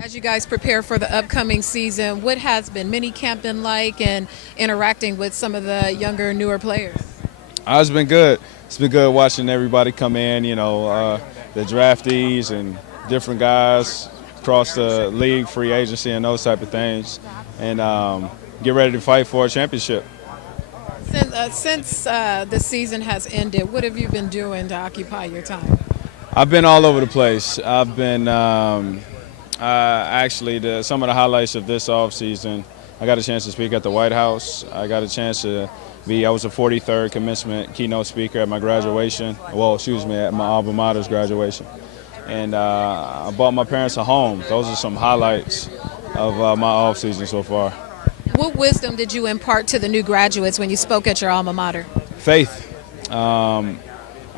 As you guys prepare for the upcoming season, what has been mini camp been like and interacting with some of the younger, newer players? It's been good. It's been good watching everybody come in, the draftees and different guys across the league, free agency, and those type of things, and get ready to fight for a championship. Since the season has ended, what have you been doing to occupy your time? I've been all over the place. I've been actually some of the highlights of this offseason. I got a chance to speak at the White House. I got a chance to I was a 43rd commencement keynote speaker at my graduation. Well, excuse me, at my Alma Mater's graduation. And I bought my parents a home. Those are some highlights of my offseason so far. What wisdom did you impart to the new graduates when you spoke at your alma mater? Faith. I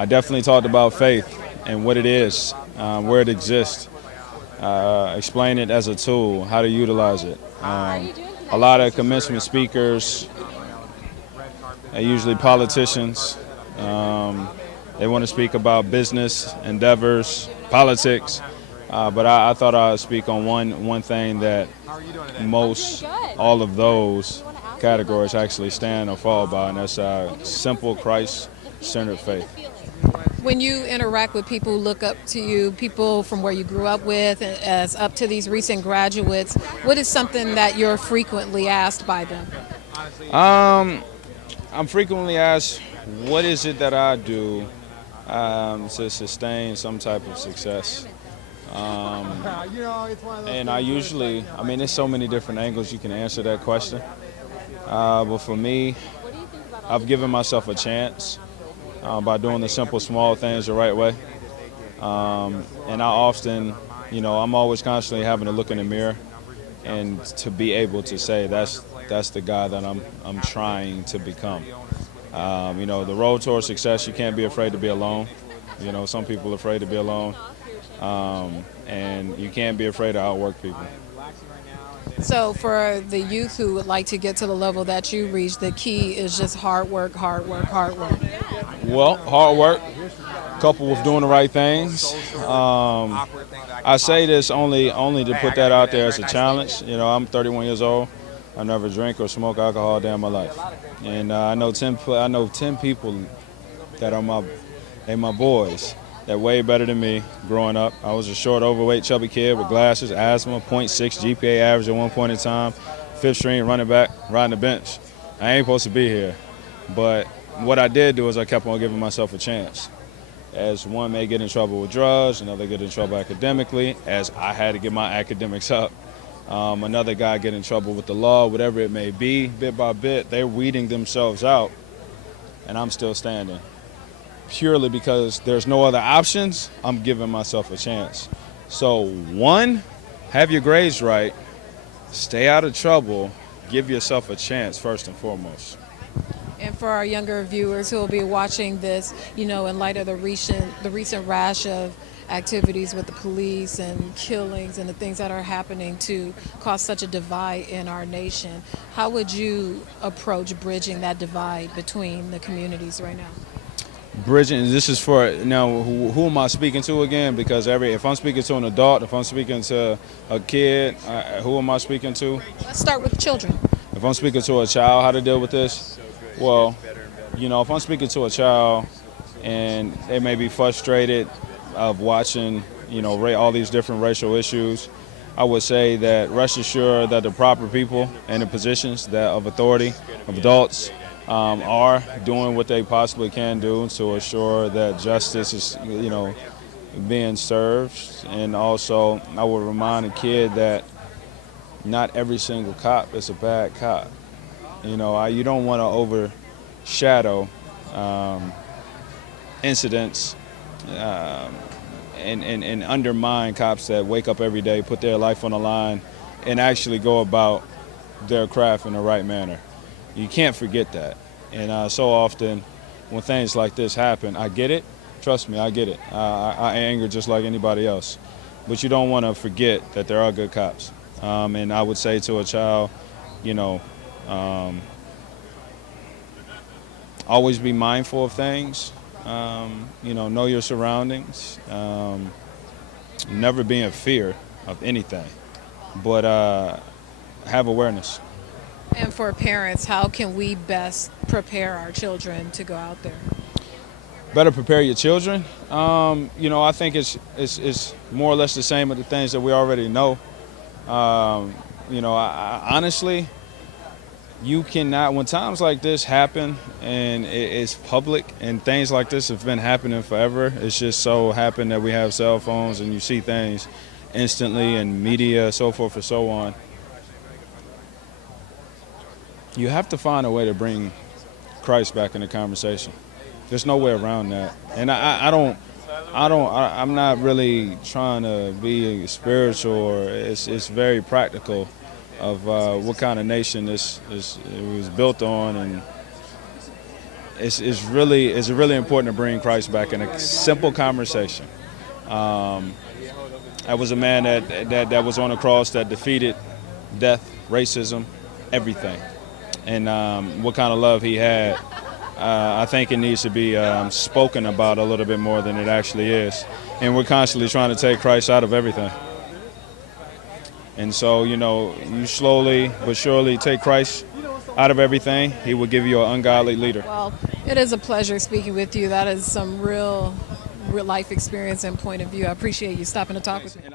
definitely talked about faith and what it is, where it exists. Explain it as a tool, how to utilize it. A lot of commencement speakers, usually politicians, they want to speak about business endeavors, politics, but I thought I'd speak on one thing that most all of those categories actually stand or fall by, and that's simple Christ-centered faith. When you interact with people who look up to you, people from where you grew up with, as up to these recent graduates, what is something that you're frequently asked by them? I'm frequently asked, what is it that I do to sustain some type of success? And there's so many different angles you can answer that question. But for me, I've given myself a chance by doing the simple, small things the right way. And I often, I'm always constantly having to look in the mirror and to be able to say that's the guy that I'm trying to become. The road towards success, you can't be afraid to be alone. Some people are afraid to be alone. And you can't be afraid to outwork people. So for the youth who would like to get to the level that you reached, the key is just hard work, hard work, hard work. Well, hard work, coupled with doing the right things. I say this only to put that out there as a challenge. I'm 31 years old. I never drink or smoke alcohol a day in my life, and I know 10 people that are my boys that way better than me growing up. I was a short, overweight, chubby kid with glasses, asthma, .6 GPA average at one point in time, fifth string running back, riding the bench. I ain't supposed to be here, but what I did do is I kept on giving myself a chance. As one may get in trouble with drugs, another get in trouble academically, as I had to get my academics up. Another guy get in trouble with the law, whatever it may be, bit by bit, they're weeding themselves out, and I'm still standing. Purely because there's no other options, I'm giving myself a chance. So one, have your grades right, stay out of trouble, give yourself a chance first and foremost. And for our younger viewers who will be watching this, in light of the recent rash of activities with the police and killings and the things that are happening to cause such a divide in our nation, how would you approach bridging that divide between the communities right now? Bridging, this is for, now, who am I speaking to again? Because if I'm speaking to an adult, if I'm speaking to a kid, who am I speaking to? Let's start with children. If I'm speaking to a child, how to deal with this? Well, if I'm speaking to a child and they may be frustrated of watching, all these different racial issues, I would say that rest assured that the proper people in the positions of authority, of adults, are doing what they possibly can do to assure that justice is, being served. And also, I would remind a kid that not every single cop is a bad cop. You don't want to overshadow incidents and undermine cops that wake up every day, put their life on the line, and actually go about their craft in the right manner. You can't forget that. And so often when things like this happen, I get it. Trust me, I get it. I anger just like anybody else. But you don't want to forget that there are good cops. And I would say to a child, always be mindful of things. Know your surroundings. Never be in fear of anything. but have awareness. And for parents, how can we best prepare our children to go out there? Better prepare your children. I think it's more or less the same of the things that we already know. I honestly, you cannot, when times like this happen and it's public and things like this have been happening forever, it's just so happened that we have cell phones and you see things instantly and media, so forth and so on. You have to find a way to bring Christ back in the conversation. There's no way around that. And I'm not really trying to be spiritual, or it's very practical of what kind of nation it was built on, and it's really important to bring Christ back in a simple conversation. That was a man that was on a cross that defeated death, racism, everything, and what kind of love he had. I think it needs to be spoken about a little bit more than it actually is. And we're constantly trying to take Christ out of everything. And so, you slowly but surely take Christ out of everything, he will give you an ungodly leader. Well, it is a pleasure speaking with you. That is some real life experience and point of view. I appreciate you stopping to talk with me.